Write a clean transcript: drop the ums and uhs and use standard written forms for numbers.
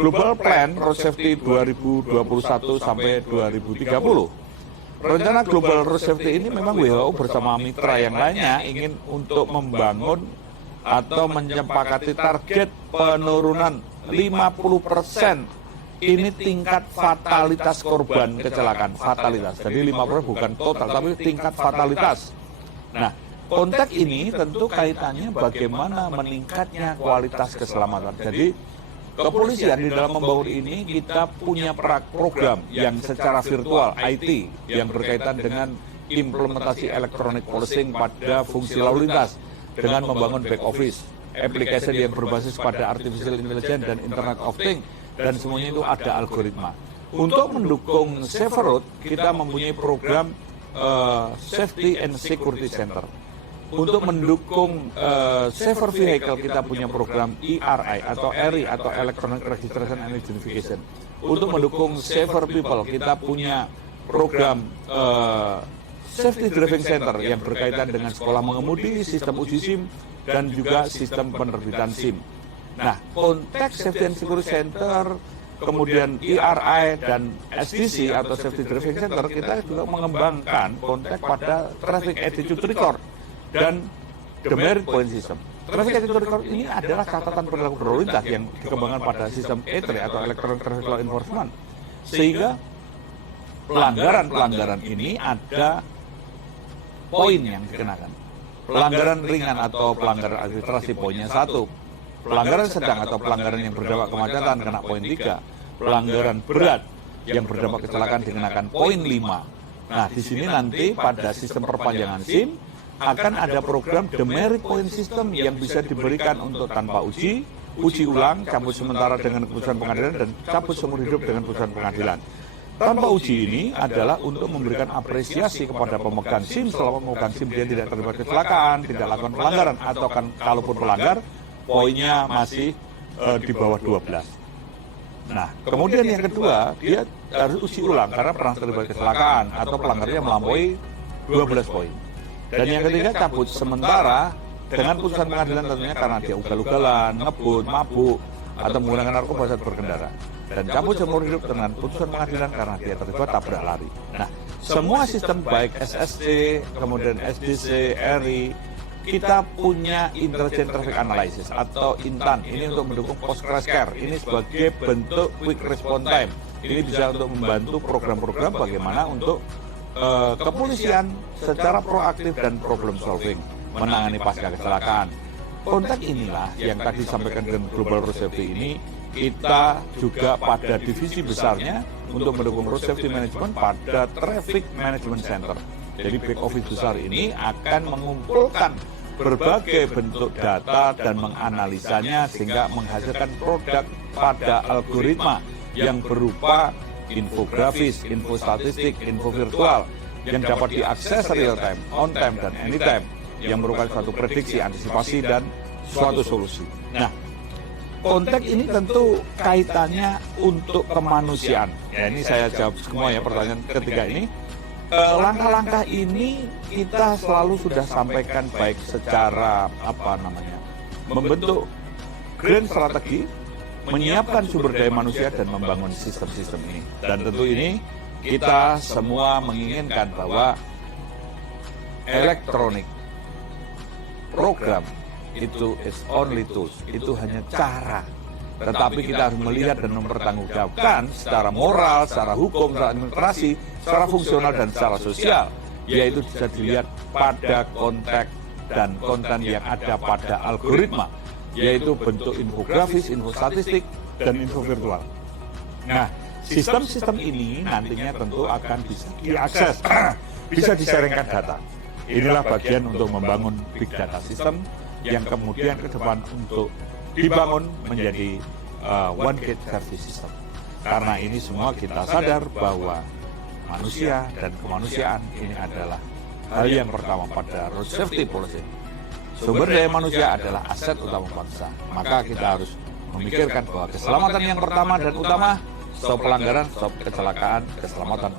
Global Plan Road Safety 2021 sampai 2030. Rencana Global Road Safety ini memang WHO bersama mitra yang lainnya ingin untuk membangun atau menyepakati target penurunan 50% ini tingkat fatalitas korban kecelakaan, fatalitas. Jadi 50% bukan total, tapi tingkat fatalitas. Nah, konteks ini tentu kaitannya bagaimana meningkatnya kualitas keselamatan. Jadi, kepolisian di dalam membangun ini kita punya program yang secara virtual, IT, yang berkaitan dengan implementasi electronic policing pada fungsi lalu lintas, dengan membangun back office, aplikasi yang berbasis pada artificial intelligence dan Internet of Things, dan semuanya itu ada algoritma. Untuk mendukung safer road, kita mempunyai program Safety and Security Center. Untuk mendukung safer vehicle, kita punya program ERI atau ERI atau Electronic Registration and Identification. Untuk mendukung safer people, kita punya program Safety Driving Center yang berkaitan dengan sekolah mengemudi, sistem uji SIM, dan juga sistem penerbitan SIM. Nah, konteks Safety and Security Center, kemudian ERI dan SDC atau Safety Driving Center, kita juga mengembangkan konteks pada Traffic Attitude Record dan Demerit Point System. Traffic Attitude Record ini adalah catatan perilaku berlalu lintas yang dikembangkan pada sistem E3 atau Electronic Traffic Law Enforcement. Sehingga pelanggaran-pelanggaran ini ada poin yang dikenakan. Pelanggaran ringan atau pelanggaran administrasi poinnya 1. Pelanggaran sedang atau pelanggaran yang berdampak kemacetan kena poin 3. Pelanggaran berat yang berdampak kecelakaan dikenakan poin 5. Nah, di sini nanti pada sistem perpanjangan SIM akan ada program Demerit Point System yang bisa diberikan untuk tanpa uji ulang, cabut sementara dengan keputusan pengadilan, dan cabut seumur hidup dengan keputusan pengadilan. Tanpa uji ini adalah untuk memberikan apresiasi kepada pemegang SIM selama pemegang SIM dia tidak terlibat kecelakaan, tidak lakukan pelanggaran, atau kan kalaupun pelanggar, poinnya masih di bawah 12. Nah, kemudian yang kedua, dia harus uji ulang karena pernah terlibat kecelakaan atau pelanggarnya melampaui 12 poin. Dan yang ketiga, cabut sementara dengan putusan pengadilan tentunya karena dia ugal-ugalan, ngebut, mabuk, atau menggunakan narkoba saat berkendara. Dan cabut seumur hidup dengan putusan pengadilan karena dia terlibat tabrak lari. Nah, semua sistem baik SSC, kemudian SDC, ERI, kita punya Intelligent Traffic Analysis atau INTAN. Ini untuk mendukung post crash care. Ini sebagai bentuk quick response time. Ini bisa untuk membantu program-program bagaimana untuk kepolisian secara proaktif dan problem solving menangani pasca kecelakaan. Konteks inilah yang tadi disampaikan dengan Global Road Safety ini, kita juga pada divisi besarnya untuk mendukung road safety management pada Traffic Management Center. Jadi back office besar ini akan mengumpulkan berbagai bentuk data dan menganalisanya sehingga menghasilkan produk pada algoritma yang berupa infografis, info statistik, info virtual yang dapat diakses real time, on time, dan anytime yang merupakan suatu prediksi, antisipasi, dan suatu solusi. Nah, konteks ini tentu kaitannya untuk kemanusiaan. Ya, ini saya jawab semua ya pertanyaan ketiga ini. Langkah-langkah ini kita selalu sudah sampaikan baik secara membentuk grand strategi, menyiapkan sumber daya manusia dan membangun sistem-sistem ini. Dan tentu ini kita semua menginginkan bahwa elektronik program itu is only tools, itu hanya cara. Tetapi kita harus melihat dan mempertanggungjawabkan secara moral, secara hukum, secara administrasi, secara fungsional, dan secara sosial. Yaitu bisa dilihat pada konteks dan konten yang ada pada algoritma, yaitu bentuk infografis, info statistik, dan info virtual. Nah, sistem-sistem ini nantinya tentu akan bisa diakses, bisa disaringkan data. Inilah bagian untuk membangun big data system yang kemudian ke depan untuk dibangun menjadi one gate service system. Karena ini semua kita sadar bahwa manusia dan kemanusiaan ini adalah hal yang pertama pada road safety policy. Sumber daya manusia adalah aset utama bangsa. Maka kita harus memikirkan bahwa keselamatan yang pertama dan utama, stop pelanggaran, stop kecelakaan, keselamatan